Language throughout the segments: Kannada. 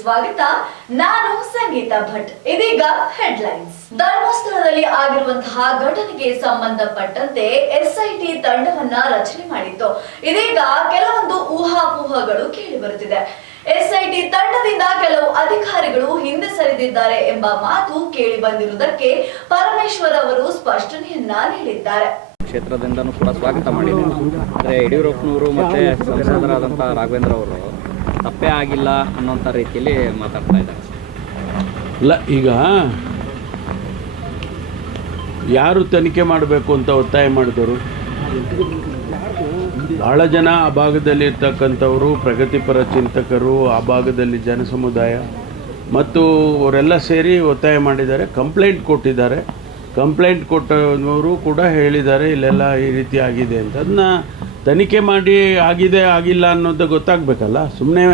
ಸ್ವಾಗತ. ನಾನು ಸಂಗೀತ ಭಟ್. ಇದೀಗ ಹೆಡ್ಲೈನ್ಸ್. ಧರ್ಮಸ್ಥಳದಲ್ಲಿ ಆಗಿರುವಂತಹ ಘಟನೆಗೆ ಸಂಬಂಧಪಟ್ಟಂತೆ ಎಸ್ಐಟಿ ತಂಡವನ್ನ ರಚನೆ ಮಾಡಿತ್ತು. ಇದೀಗ ಕೆಲವೊಂದು ಊಹಾಪೋಹಗಳು ಕೇಳಿ ಬರುತ್ತಿದೆ. ಎಸ್ಐಟಿ ತಂಡದಿಂದ ಕೆಲವು ಅಧಿಕಾರಿಗಳು ಹಿಂದೆ ಸರಿದಿದ್ದಾರೆ ಎಂಬ ಮಾತು ಕೇಳಿ ಬಂದಿರುವುದಕ್ಕೆ ಪರಮೇಶ್ವರ್ ಅವರು ಸ್ಪಷ್ಟನೆಯನ್ನ ನೀಡಿದ್ದಾರೆ. ಕ್ಷೇತ್ರದಿಂದನೂ ಕೂಡ ಸ್ವಾಗತ ಮಾಡಿದೆ. ಆದರೆ ಯಡಿಯೂರಪ್ಪನವರು ಮತ್ತು ಸಂಸದರಾದಂಥ ರಾಘವೇಂದ್ರ ಅವರು ತಪ್ಪೇ ಆಗಿಲ್ಲ ಅನ್ನೋಂಥ ರೀತಿಯಲ್ಲಿ ಮಾತಾಡ್ತಾ ಇದ್ದಾರೆ. ಇಲ್ಲ, ಈಗ ಯಾರು ತನಿಖೆ ಮಾಡಬೇಕು ಅಂತ ಒತ್ತಾಯ ಮಾಡಿದವರು? ಬಹಳ ಜನ ಆ ಭಾಗದಲ್ಲಿ ಇರ್ತಕ್ಕಂಥವರು, ಪ್ರಗತಿಪರ ಚಿಂತಕರು, ಆ ಭಾಗದಲ್ಲಿ ಜನಸಮುದಾಯ ಮತ್ತು ಅವರೆಲ್ಲ ಸೇರಿ ಒತ್ತಾಯ ಮಾಡಿದ್ದಾರೆ, ಕಂಪ್ಲೇಂಟ್ ಕೊಟ್ಟಿದ್ದಾರೆ. ಕಂಪ್ಲೇಂಟ್ ಕೊಟ್ಟವರು ಕೂಡ ಹೇಳಿದ್ದಾರೆ ಇಲ್ಲೆಲ್ಲ ಈ ರೀತಿ ಆಗಿದೆ ಅಂತ. ಅದನ್ನ ತನಿಖೆ ಮಾಡಿ ಆಗಿದೆ ಆಗಿಲ್ಲ ಅನ್ನೋದು ಗೊತ್ತಾಗಬೇಕಲ್ಲ. ಸುಮ್ಮನೆ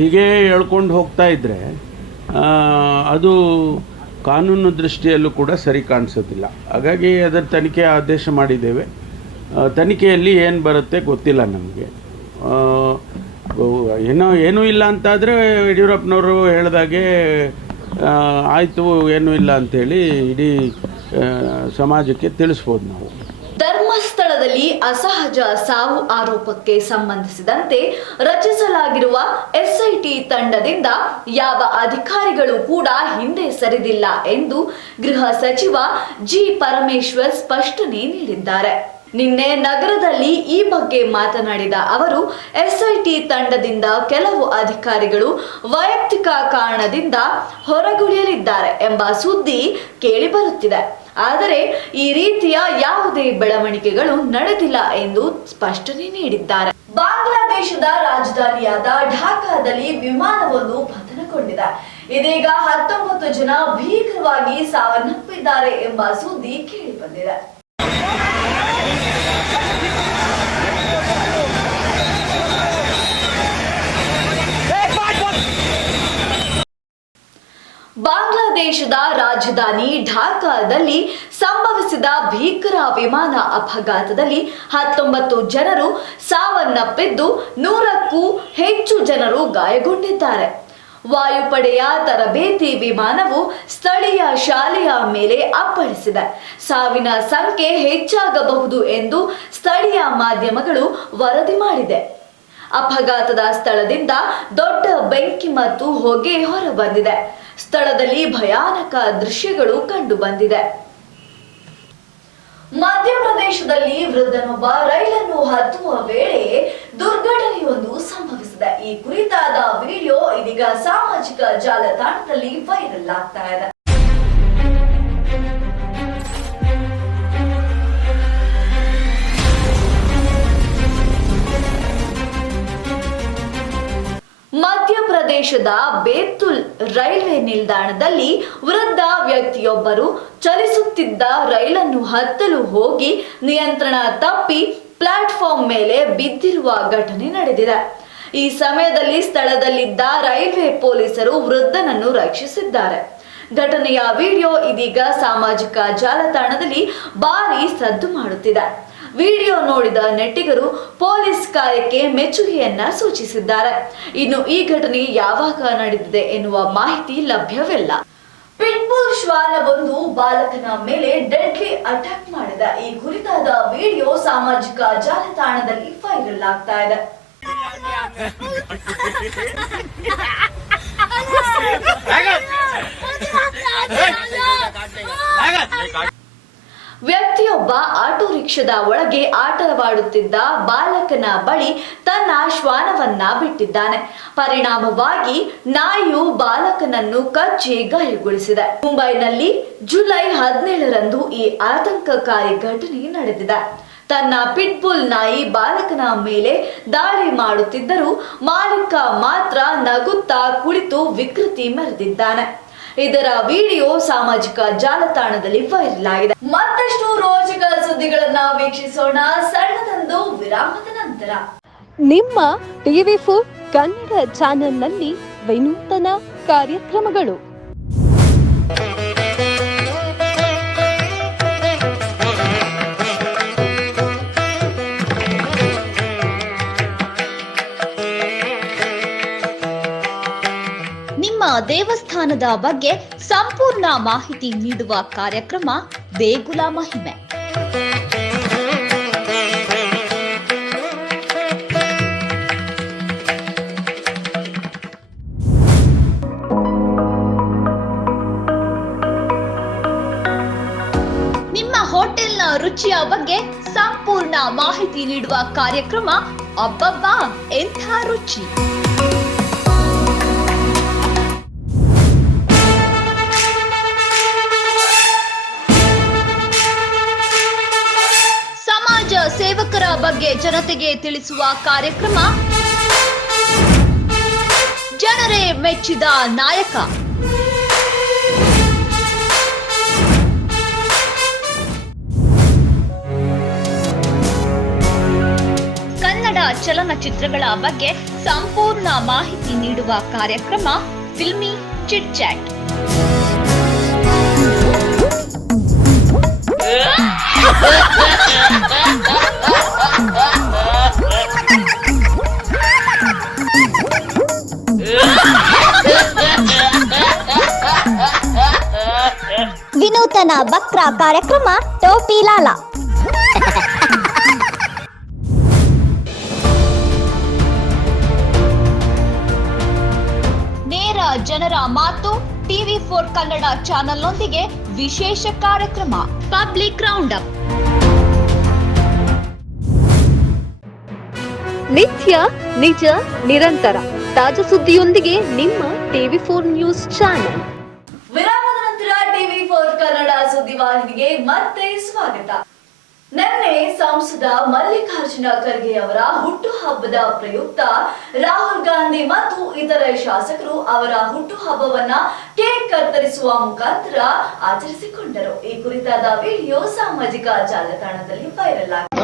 ಹೀಗೆ ಹೇಳ್ಕೊಂಡು ಹೋಗ್ತಾ ಇದ್ದರೆ ಅದು ಕಾನೂನು ದೃಷ್ಟಿಯಲ್ಲೂ ಕೂಡ ಸರಿ ಕಾಣಿಸೋದಿಲ್ಲ. ಹಾಗಾಗಿ ಅದರ ತನಿಖೆ ಆದೇಶ ಮಾಡಿದ್ದೇವೆ. ತನಿಖೆಯಲ್ಲಿ ಏನು ಬರುತ್ತೆ ಗೊತ್ತಿಲ್ಲ ನಮಗೆ. ಏನೂ ಇಲ್ಲ ಅಂತಾದರೆ ಯಡಿಯೂರಪ್ಪನವರು ಹೇಳಿದಾಗೆ ಆಯಿತು, ಏನೂ ಇಲ್ಲ ಅಂಥೇಳಿ ಇಡೀ ಸಮಾಜಕ್ಕೆ ತಿಳಿಸ್ಬೋದು ನಾವು. ಧರ್ಮಸ್ಥಳದಲ್ಲಿ ಅಸಹಜ ಸಾವು ಆರೋಪಕ್ಕೆ ಸಂಬಂಧಿಸಿದಂತೆ ರಚಿಸಲಾಗಿರುವ ಎಸ್ಐಟಿ ತಂಡದಿಂದ ಯಾವ ಅಧಿಕಾರಿಗಳು ಕೂಡ ಹಿಂದೆ ಸರಿದಿಲ್ಲ ಎಂದು ಗೃಹ ಸಚಿವ ಜಿ ಪರಮೇಶ್ವರ್ ಸ್ಪಷ್ಟನೆ ನೀಡಿದ್ದಾರೆ. ನಿನ್ನೆ ನಗರದಲ್ಲಿ ಈ ಬಗ್ಗೆ ಮಾತನಾಡಿದ ಅವರು, ಎಸ್ಐಟಿ ತಂಡದಿಂದ ಕೆಲವು ಅಧಿಕಾರಿಗಳು ವೈಯಕ್ತಿಕ ಕಾರಣದಿಂದ ಹೊರಗುಳಿಯಲಿದ್ದಾರೆ ಎಂಬ ಸುದ್ದಿ ಕೇಳಿಬರುತ್ತಿದೆ. ಆದರೆ ಈ ರೀತಿಯ ಯಾವುದೇ ಬೆಳವಣಿಗೆಗಳು ನಡೆದಿಲ್ಲ ಎಂದು ಸ್ಪಷ್ಟನೆ ನೀಡಿದ್ದಾರೆ. ಬಾಂಗ್ಲಾದೇಶದ ರಾಜಧಾನಿಯಾದ ಢಾಕಾದಲ್ಲಿ ವಿಮಾನವೊಂದು ಪತನಗೊಂಡಿದೆ. ಇದೀಗ 19 ಜನ ಭೀಕರವಾಗಿ ಸಾವನ್ನಪ್ಪಿದ್ದಾರೆ ಎಂಬ ಸುದ್ದಿ ಕೇಳಿಬಂದಿದೆ. ಬಾಂಗ್ಲಾದೇಶದ ರಾಜಧಾನಿ ಢಾಕಾದಲ್ಲಿ ಸಂಭವಿಸಿದ ಭೀಕರ ವಿಮಾನ ಅಪಘಾತದಲ್ಲಿ 19 ಜನರು ಸಾವನ್ನಪ್ಪಿದ್ದು 100ಕ್ಕೂ ಹೆಚ್ಚು ಜನರು ಗಾಯಗೊಂಡಿದ್ದಾರೆ. ವಾಯುಪಡೆಯ ತರಬೇತಿ ವಿಮಾನವು ಸ್ಥಳೀಯ ಶಾಲೆಯ ಮೇಲೆ ಅಪ್ಪಳಿಸಿದೆ. ಸಾವಿನ ಸಂಖ್ಯೆ ಹೆಚ್ಚಾಗಬಹುದು ಎಂದು ಸ್ಥಳೀಯ ಮಾಧ್ಯಮಗಳು ವರದಿ ಮಾಡಿದೆ. ಅಪಘಾತದ ಸ್ಥಳದಿಂದ ದೊಡ್ಡ ಬೆಂಕಿ ಮತ್ತು ಹೊಗೆ ಹೊರಬಂದಿದೆ. ಸ್ಥಳದಲ್ಲಿ ಭಯಾನಕ ದೃಶ್ಯಗಳು ಕಂಡು ಬಂದಿದೆ. ಮಧ್ಯಪ್ರದೇಶದಲ್ಲಿ ವೃದ್ಧನೊಬ್ಬ ರೈಲನ್ನು ಹತ್ತುವ ವೇಳೆ ದುರ್ಘಟನೆಯೊಂದು ಸಂಭವಿಸಿದೆ. ಈ ಕುರಿತಾದ ವಿಡಿಯೋ ಇದೀಗ ಸಾಮಾಜಿಕ ಜಾಲತಾಣದಲ್ಲಿ ವೈರಲ್ ಆಗ್ತಾ ಇದೆ. ಮಧ್ಯಪ್ರದೇಶದ ಬೇತುಲ್ ರೈಲ್ವೆ ನಿಲ್ದಾಣದಲ್ಲಿ ವೃದ್ಧ ವ್ಯಕ್ತಿಯೊಬ್ಬರು ಚಲಿಸುತ್ತಿದ್ದ ರೈಲನ್ನು ಹತ್ತಲು ಹೋಗಿ ನಿಯಂತ್ರಣ ತಪ್ಪಿ ಪ್ಲಾಟ್ಫಾರ್ಮ್ ಮೇಲೆ ಬಿದ್ದಿರುವ ಘಟನೆ ನಡೆದಿದೆ. ಈ ಸಮಯದಲ್ಲಿ ಸ್ಥಳದಲ್ಲಿದ್ದ ರೈಲ್ವೆ ಪೊಲೀಸರು ವೃದ್ಧನನ್ನು ರಕ್ಷಿಸಿದ್ದಾರೆ. ಘಟನೆಯ ವಿಡಿಯೋ ಇದೀಗ ಸಾಮಾಜಿಕ ಜಾಲತಾಣದಲ್ಲಿ ಭಾರಿ ಸದ್ದು ಮಾಡುತ್ತಿದೆ. ವಿಡಿಯೋ ನೋಡಿದ ನೆಟ್ಟಿಗರು ಪೊಲೀಸ್ ಕಾರ್ಯಕ್ಕೆ ಮೆಚ್ಚುಗೆಯನ್ನ ಸೂಚಿಸಿದ್ದಾರೆ. ಇನ್ನು ಈ ಘಟನೆ ಯಾವಾಗ ನಡೆದಿದೆ ಎನ್ನುವ ಮಾಹಿತಿ ಲಭ್ಯವಿಲ್ಲ. ಪಿಟ್ಬುಲ್ ಶ್ವಾನವೊಂದು ಬಾಲಕನ ಮೇಲೆ ಡೆಡ್ಲಿ ಅಟ್ಯಾಕ್ ಮಾಡಿದೆ. ಈ ಕುರಿತಾದ ವಿಡಿಯೋ ಸಾಮಾಜಿಕ ಜಾಲತಾಣದಲ್ಲಿ ವೈರಲ್ ಆಗ್ತಾ ಇದೆ. ವ್ಯಕ್ತಿಯೊಬ್ಬ ಆಟೋ ರಿಕ್ಷಾದ ಒಳಗೆ ಆಟವಾಡುತ್ತಿದ್ದ ಬಾಲಕನ ಬಳಿ ತನ್ನ ಶ್ವಾನವನ್ನ ಬಿಟ್ಟಿದ್ದಾನೆ. ಪರಿಣಾಮವಾಗಿ ನಾಯಿಯು ಬಾಲಕನನ್ನು ಕಚ್ಚಿ ಗಾಯಗೊಳಿಸಿದೆ. ಮುಂಬೈನಲ್ಲಿ ಜುಲೈ 17ರಂದು ಈ ಆತಂಕಕಾರಿ ಘಟನೆ ನಡೆದಿದೆ. ತನ್ನ ಪಿಟ್ಬುಲ್ ನಾಯಿ ಬಾಲಕನ ಮೇಲೆ ದಾಳಿ ಮಾಡುತ್ತಿದ್ದರೂ ಮಾಲೀಕ ಮಾತ್ರ ನಗುತ್ತಾ ಕುಳಿತು ವಿಕೃತಿ ಮೆರೆದಿದ್ದಾನೆ. ಇದರ ವಿಡಿಯೋ ಸಾಮಾಜಿಕ ಜಾಲತಾಣದಲ್ಲಿ ವೈರಲ್ ಆಗಿದೆ. ಮತ್ತಷ್ಟು ರೋಚಕ ಸುದ್ದಿಗಳನ್ನ ವೀಕ್ಷಿಸೋಣ ಸಣ್ಣದೊಂದು ವಿರಾಮದ ನಂತರ. ನಿಮ್ಮ TV4 ಕನ್ನಡ ಚಾನೆಲ್ನಲ್ಲಿ ವಿನೂತನ ಕಾರ್ಯಕ್ರಮಗಳು. ನಿಮ್ಮ ದೇವಸ್ಥಾನದ ಬಗ್ಗೆ ಸಂಪೂರ್ಣ ಮಾಹಿತಿ ನೀಡುವ ಕಾರ್ಯಕ್ರಮ ದೇಗುಲ ಮಹಿಮೆ. ನಿಮ್ಮ ಹೋಟೆಲ್ನ ರುಚಿಯ ಬಗ್ಗೆ ಸಂಪೂರ್ಣ ಮಾಹಿತಿ ನೀಡುವ ಕಾರ್ಯಕ್ರಮ ಅಬ್ಬಬ್ಬಾ ಎಂಥ ರುಚಿ. ಸಮಾಜ ಸೇವಕರ ಬಗ್ಗೆ ಜನತೆಗೆ ತಿಳಿಸುವ ಕಾರ್ಯಕ್ರಮ ಜನರೇ ಮೆಚ್ಚಿದ ನಾಯಕ. ಕನ್ನಡ ಚಲನಚಿತ್ರಗಳ ಬಗ್ಗೆ ಸಂಪೂರ್ಣ ಮಾಹಿತಿ ನೀಡುವ ಕಾರ್ಯಕ್ರಮ ಫಿಲ್ಮಿ ಚಿಟ್ ಚಾಟ್. ವಿನೂತನ ಬಕ್ರ ಕಾರ್ಯಕ್ರಮ ಟೋಪಿ ಲಾಲ. ನೇರ ಜನರ ಮಾತು TV4 ಕನ್ನಡ ಚಾನೆಲ್ನೊಂದಿಗೆ ವಿಶೇಷ ಕಾರ್ಯಕ್ರಮ ಪಬ್ಲಿಕ್ ರೌಂಡ್ ಅಪ್. ನಿತ್ಯ ನಿಜ ನಿರಂತರ ತಾಜಾ ಸುದ್ದಿಯೊಂದಿಗೆ ನಿಮ್ಮ TV4 ನ್ಯೂಸ್ ಚಾನೆಲ್. ವಿರಾಮದ ನಂತರ TV4 ಕನ್ನಡ ಸುದ್ದಿವಾಹಿನಿಗೆ ಮತ್ತೆ ಸ್ವಾಗತ. ನಿನ್ನೆ ಸಂಸದ ಮಲ್ಲಿಕಾರ್ಜುನ ಖರ್ಗೆ ಅವರ ಹುಟ್ಟುಹಬ್ಬದ ಪ್ರಯುಕ್ತ ರಾಹುಲ್ ಗಾಂಧಿ ಮತ್ತು ಇತರೆ ಶಾಸಕರು ಅವರ ಹುಟ್ಟುಹಬ್ಬವನ್ನ ಕೇಕ್ ಕತ್ತರಿಸುವ ಮುಖಾಂತರ ಆಚರಿಸಿಕೊಂಡರು. ಈ ಕುರಿತಾದ ವಿಡಿಯೋ ಸಾಮಾಜಿಕ ಜಾಲತಾಣದಲ್ಲಿ ವೈರಲ್ ಆಗಿದೆ.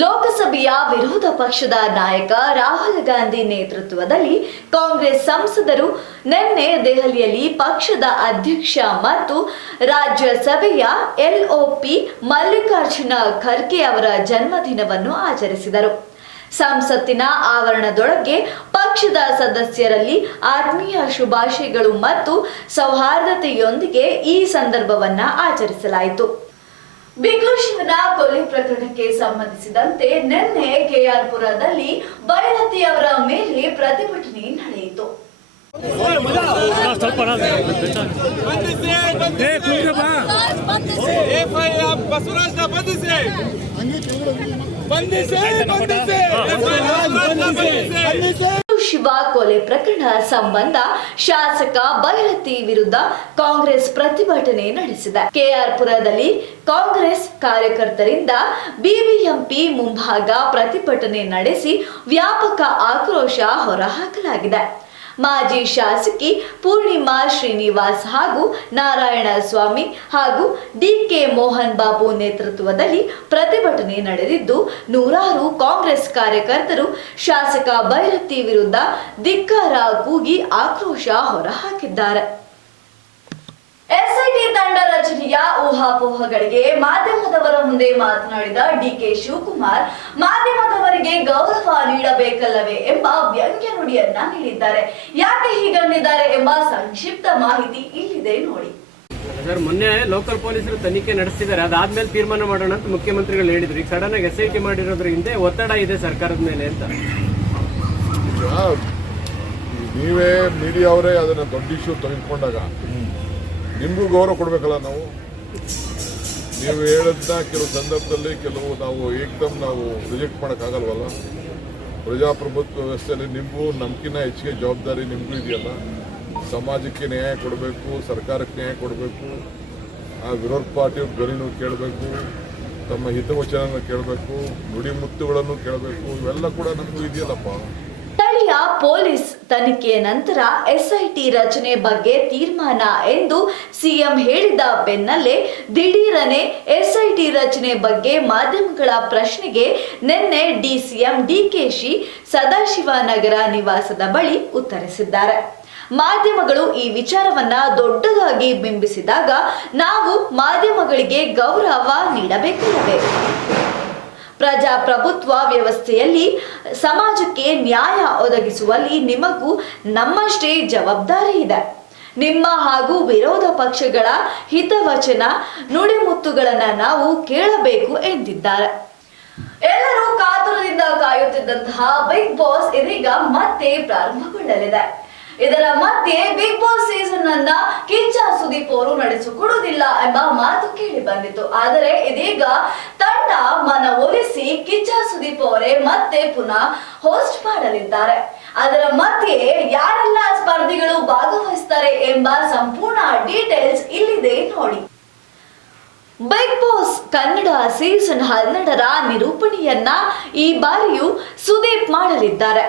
ಲೋಕಸಭೆಯ ವಿರೋಧ ಪಕ್ಷದ ನಾಯಕ ರಾಹುಲ್ ಗಾಂಧಿ ನೇತೃತ್ವದಲ್ಲಿ ಕಾಂಗ್ರೆಸ್ ಸಂಸದರು ನಿನ್ನೆ ದೆಹಲಿಯಲ್ಲಿ ಪಕ್ಷದ ಅಧ್ಯಕ್ಷ ಮತ್ತು ರಾಜ್ಯಸಭೆಯ LOP ಮಲ್ಲಿಕಾರ್ಜುನ ಖರ್ಗೆ ಅವರ ಜನ್ಮದಿನವನ್ನು ಆಚರಿಸಿದರು. ಸಂಸತ್ತಿನ ಆವರಣದೊಳಗೆ ಪಕ್ಷದ ಸದಸ್ಯರಲ್ಲಿ ಆತ್ಮೀಯ ಶುಭಾಶಯಗಳು ಮತ್ತು ಸೌಹಾರ್ದತೆಯೊಂದಿಗೆ ಈ ಸಂದರ್ಭವನ್ನ ಆಚರಿಸಲಾಯಿತು. ಬಿಗುಶಿವನ ಕೊಲೆ ಪ್ರಕರಣಕ್ಕೆ ಸಂಬಂಧಿಸಿದಂತೆ ನಿನ್ನೆ KR-ಪುರದಲ್ಲಿ ಬೈರತಿ ಅವರ ಮೇಲೆ ಪ್ರತಿಭಟನೆ ನಡೆಯಿತು. ಶಿವ ಕೊಲೆ ಪ್ರಕರಣ ಸಂಬಂಧ ಶಾಸಕ ಬೈರತಿ ವಿರುದ್ಧ ಕಾಂಗ್ರೆಸ್ ಪ್ರತಿಭಟನೆ ನಡೆಸಿದೆ. KR-ಪುರದಲ್ಲಿ ಕಾಂಗ್ರೆಸ್ ಕಾರ್ಯಕರ್ತರಿಂದ BBMP ಮುಂಭಾಗ ಪ್ರತಿಭಟನೆ ನಡೆಸಿ ವ್ಯಾಪಕ ಆಕ್ರೋಶ ಹೊರಹಾಕಲಾಗಿದೆ. ಮಾಜಿ ಶಾಸಕಿ ಪೂರ್ಣಿಮಾ ಶ್ರೀನಿವಾಸ್ ಹಾಗೂ ನಾರಾಯಣ ಸ್ವಾಮಿ ಹಾಗೂ DK ಮೋಹನ್ ಬಾಬು ನೇತೃತ್ವದಲ್ಲಿ ಪ್ರತಿಭಟನೆ ನಡೆದಿದ್ದು, ನೂರಾರು ಕಾಂಗ್ರೆಸ್ ಕಾರ್ಯಕರ್ತರು ಶಾಸಕ ಬೈರತಿ ವಿರುದ್ಧ ಧಿಕ್ಕಾರ ಕೂಗಿ ಆಕ್ರೋಶ ಹೊರಹಾಕಿದ್ದಾರೆ. SIT ತಂಡ ರಚನೆಯ ಊಹಾಪೋಹಗಳಿಗೆ ಮಾಧ್ಯಮದವರ ಮುಂದೆ ಮಾತನಾಡಿದ DK ಶಿವಕುಮಾರ್, ಮಾಧ್ಯಮದವರಿಗೆ ಗೌರವ ನೀಡಬೇಕಲ್ಲವೇ ಎಂಬ ವ್ಯಂಗ್ಯ ನುಡಿಯನ್ನ ನೀಡಿದ್ದಾರೆ. ಯಾಕೆ ಹೀಗಂದಿದ್ದಾರೆ ಎಂಬ ಸಂಕ್ಷಿಪ್ತ ಮಾಹಿತಿ ಇಲ್ಲಿದೆ ನೋಡಿ. ಸರ್, ಮೊನ್ನೆ ಲೋಕಲ್ ಪೊಲೀಸರು ತನಿಖೆ ನಡೆಸಿದ್ದಾರೆ. ಅದಾದ್ಮೇಲೆ ತೀರ್ಮಾನ ಮಾಡೋಣ ಅಂತ ಮುಖ್ಯಮಂತ್ರಿಗಳು ಹೇಳಿದ್ರು. ಈಗ ಸಡನ್ ಆಗಿ SIT ಮಾಡಿರೋದ್ರ ಹಿಂದೆ ಒತ್ತಡ ಇದೆ ಸರ್ಕಾರದ ಮೇಲೆ ಅಂತ. ನೀವೇ ಮೀಡಿಯಾ ಅವರೇ ಅದನ್ನ ದೊಡ್ಡ ಇಶ್ಯೂ ತೆಗೆದುಕೊಂಡಾಗ ನಿಮಗೂ ಗೌರವ ಕೊಡಬೇಕಲ್ಲ. ನೀವು ಹೇಳೋದನ್ನ ಕೆಲವು ಸಂದರ್ಭದಲ್ಲಿ ನಾವು ಏಕದಮ್ ನಾವು ರಿಜೆಕ್ಟ್ ಮಾಡೋಕ್ಕಾಗಲ್ವಲ್ಲ. ಪ್ರಜಾಪ್ರಭುತ್ವ ವ್ಯವಸ್ಥೆಯಲ್ಲಿ ನಿಮಗೂ ನಮ್ಕಿನ್ನ ಹೆಚ್ಚಿಗೆ ಜವಾಬ್ದಾರಿ ನಿಮಗೂ ಇದೆಯಲ್ಲ. ಸಮಾಜಕ್ಕೆ ನ್ಯಾಯ ಕೊಡಬೇಕು, ಸರ್ಕಾರಕ್ಕೆ ನ್ಯಾಯ ಕೊಡಬೇಕು, ಆ ವಿರೋಧ ಪಾರ್ಟಿ ಧ್ವನಿನೂ ಕೇಳಬೇಕು, ತಮ್ಮ ಹಿತವಚನ ಕೇಳಬೇಕು, ನುಡಿಮುತ್ತುಗಳನ್ನು ಕೇಳಬೇಕು. ಇವೆಲ್ಲ ಕೂಡ ನಮಗೂ ಇದೆಯಲ್ಲಪ್ಪ. ಸ್ಥಳೀಯ ಸದ್ಯ ಪೊಲೀಸ್ ತನಿಖೆಯ ನಂತರ ಎಸ್ಐಟಿ ರಚನೆ ಬಗ್ಗೆ ತೀರ್ಮಾನ ಎಂದು ಸಿಎಂ ಹೇಳಿದ ಬೆನ್ನಲ್ಲೇ ದಿಢೀರನೆ ಎಸ್ಐಟಿ ರಚನೆ ಬಗ್ಗೆ ಮಾಧ್ಯಮಗಳ ಪ್ರಶ್ನೆಗೆ ನಿನ್ನೆ ಡಿಸಿಎಂ ಡಿಕೆಶಿ ಸದಾಶಿವನಗರ ನಿವಾಸದ ಬಳಿ ಉತ್ತರಿಸಿದ್ದಾರೆ. ಮಾಧ್ಯಮಗಳು ಈ ವಿಚಾರವನ್ನ ದೊಡ್ಡದಾಗಿ ಬಿಂಬಿಸಿದಾಗ ನಾವು ಮಾಧ್ಯಮಗಳಿಗೆ ಗೌರವ ನೀಡಬೇಕಲ್ಲವೇ? ಪ್ರಜಾಪ್ರಭುತ್ವ ವ್ಯವಸ್ಥೆಯಲ್ಲಿ ಸಮಾಜಕ್ಕೆ ನ್ಯಾಯ ಒದಗಿಸುವಲ್ಲಿ ನಿಮಗೂ ನಮ್ಮಷ್ಟೇ ಜವಾಬ್ದಾರಿ ಇದೆ. ನಿಮ್ಮ ಹಾಗೂ ವಿರೋಧ ಪಕ್ಷಗಳ ಹಿತವಚನ ನುಡಿಮುತ್ತುಗಳನ್ನ ನಾವು ಕೇಳಬೇಕು ಎಂದಿದ್ದಾರೆ. ಎಲ್ಲರೂ ಕಾತುರದಿಂದ ಕಾಯುತ್ತಿದ್ದಂತಹ ಬಿಗ್ ಬಾಸ್ ಇದೀಗ ಮತ್ತೆ ಪ್ರಾರಂಭಗೊಳ್ಳಲಿದೆ. ಇದರ ಮಧ್ಯೆ ಬಿಗ್ ಬಾಸ್ ಸೀಸನ್ ಅನ್ನ ಕಿಚ್ಚ ಸುದೀಪ್ ಅವರು ನಡೆಸಿಕೊಡುವುದಿಲ್ಲ ಎಂಬ ಮಾತು ಕೇಳಿ ಬಂದಿತ್ತು. ಆದರೆ ಇದೀಗ ತಂಡ ಮನವೊಲಿಸಿ ಕಿಚ್ಚ ಸುದೀಪ್ ಅವರೇ ಮತ್ತೆ ಪುನಃ ಹೋಸ್ಟ್ ಮಾಡಲಿದ್ದಾರೆ. ಅದರ ಮಧ್ಯೆ ಯಾರೆಲ್ಲ ಸ್ಪರ್ಧಿಗಳು ಭಾಗವಹಿಸ್ತಾರೆ ಎಂಬ ಸಂಪೂರ್ಣ ಡೀಟೇಲ್ಸ್ ಇಲ್ಲಿದೆ ನೋಡಿ. ಬಿಗ್ ಬಾಸ್ ಕನ್ನಡ ಸೀಸನ್ 12ರ ನಿರೂಪಣೆಯನ್ನ ಈ ಬಾರಿಯೂ ಸುದೀಪ್ ಮಾಡಲಿದ್ದಾರೆ.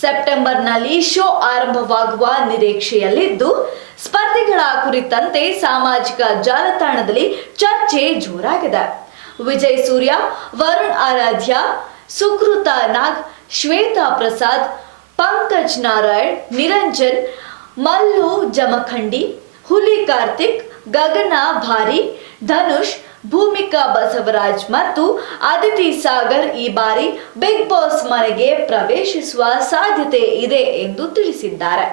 ಸೆಪ್ಟೆಂಬರ್ನಲ್ಲಿ ಶೋ ಆರಂಭವಾಗುವ ನಿರೀಕ್ಷೆಯಲ್ಲಿದ್ದು ಸ್ಪರ್ಧಿಗಳ ಕುರಿತಂತೆ ಸಾಮಾಜಿಕ ಜಾಲತಾಣದಲ್ಲಿ ಚರ್ಚೆ ಜೋರಾಗಿದೆ. ವಿಜಯ್ ಸೂರ್ಯ, ವರುಣ್ ಆರಾಧ್ಯ, ಸುಕೃತ ನಾಗ್, ಶ್ವೇತಾ ಪ್ರಸಾದ್, ಪಂಕಜ್ ನಾರಾಯಣ್, ನಿರಂಜನ್, ಮಲ್ಲು ಜಮಖಂಡಿ, ಹುಲಿ ಕಾರ್ತಿಕ್, ಗಗನ ಭಾರಿ, ಧನುಷ್, ಭೂಮಿಕಾ ಬಸವರಾಜ್ ಮತ್ತು ಅದಿತಿ ಸಾಗರ್ ಈ ಬಾರಿ ಬಿಗ್ ಬಾಸ್ ಮನೆಗೆ ಪ್ರವೇಶಿಸುವ ಸಾಧ್ಯತೆ ಇದೆ ಎಂದು ತಿಳಿಸಿದ್ದಾರೆ.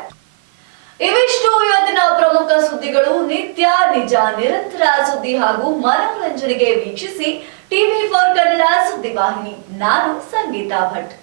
ಇವಿಷ್ಟು ಇವತ್ತಿನ ಪ್ರಮುಖ ಸುದ್ದಿಗಳು. ನಿತ್ಯ ನಿಜ ನಿರಂತರ ಸುದ್ದಿ ಹಾಗೂ ಮನೋರಂಜನೆಗೆ ವೀಕ್ಷಿಸಿ ಟಿವಿ4 ಕನ್ನಡ ಸುದ್ದಿವಾಹಿನಿ. ನಾನು ಸಂಗೀತಾ ಭಟ್.